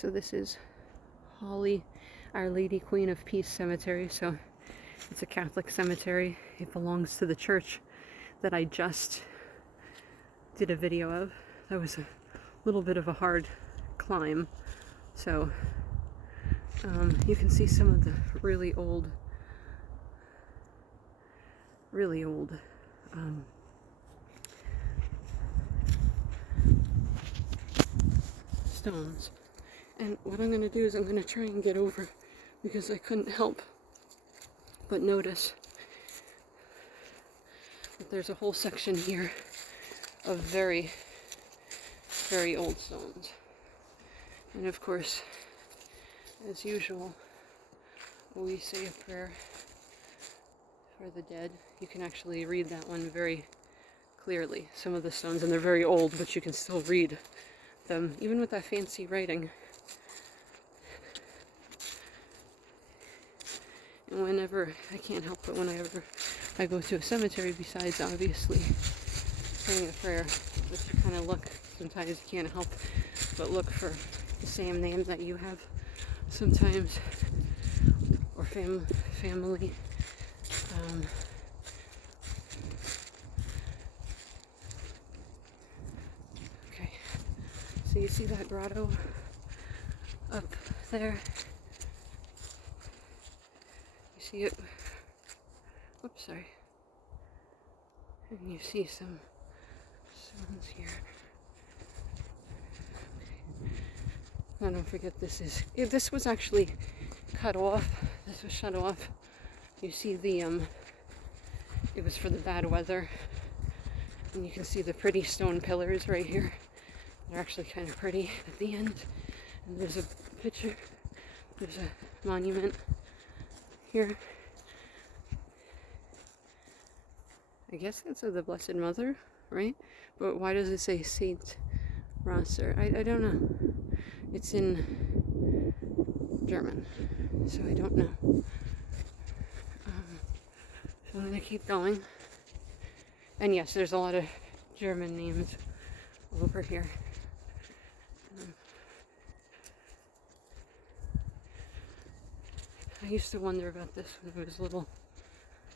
so this is Hawley, Our Lady Queen of Peace Cemetery. So it's a Catholic cemetery. It belongs to the church that I just did a video of. That was a little bit of a hard climb. So you can see some of the really old stones. And what I'm going to do is I'm going to try and get over, because I couldn't help but notice that there's a whole section here of very, very old stones. And of course, as usual, we say a prayer for the dead. You can actually read that one very clearly. Some of the stones, and they're very old, but you can still read them, even with that fancy writing. And whenever, I can't help but whenever I go to a cemetery, besides obviously saying a prayer, but you kind of look, sometimes you can't help but look for the same name that you have sometimes, or family. Okay, so you see that grotto up there? You see it? Whoops, sorry. And you see some stones here. Okay. Now don't forget, this was actually cut off. This was shut off. You see the it was for the bad weather, and you can see the pretty stone pillars right here. They're actually kind of pretty at the end. And there's a picture, there's a monument here. I guess that's of the Blessed Mother, right? But why does it say Saint Rosser? I don't know. It's in German, so I don't know. So I'm going to keep going. And yes, there's a lot of German names over here. I used to wonder about this when I was little.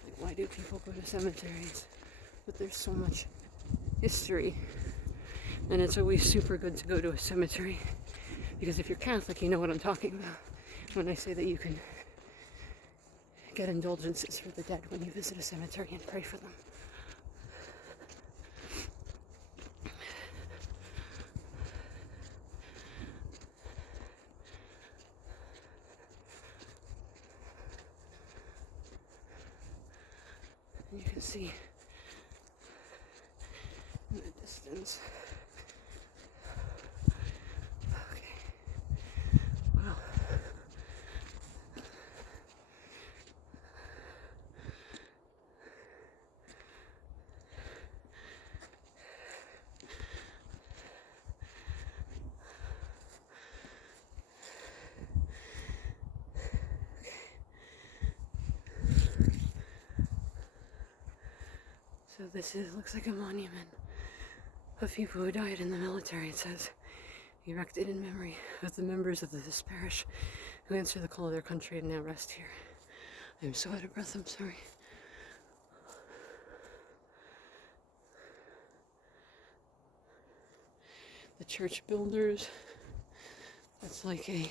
Like, why do people go to cemeteries? But there's so much history. And it's always super good to go to a cemetery. Because if you're Catholic, you know what I'm talking about when I say that you can get indulgences for the dead when you visit a cemetery and pray for them. And you can see in the distance. Okay. Wow. So this looks like a monument of people who died in the military. It says, erected in memory of the members of this parish who answer the call of their country and now rest here. I'm so out of breath, I'm sorry. The church builders, that's like a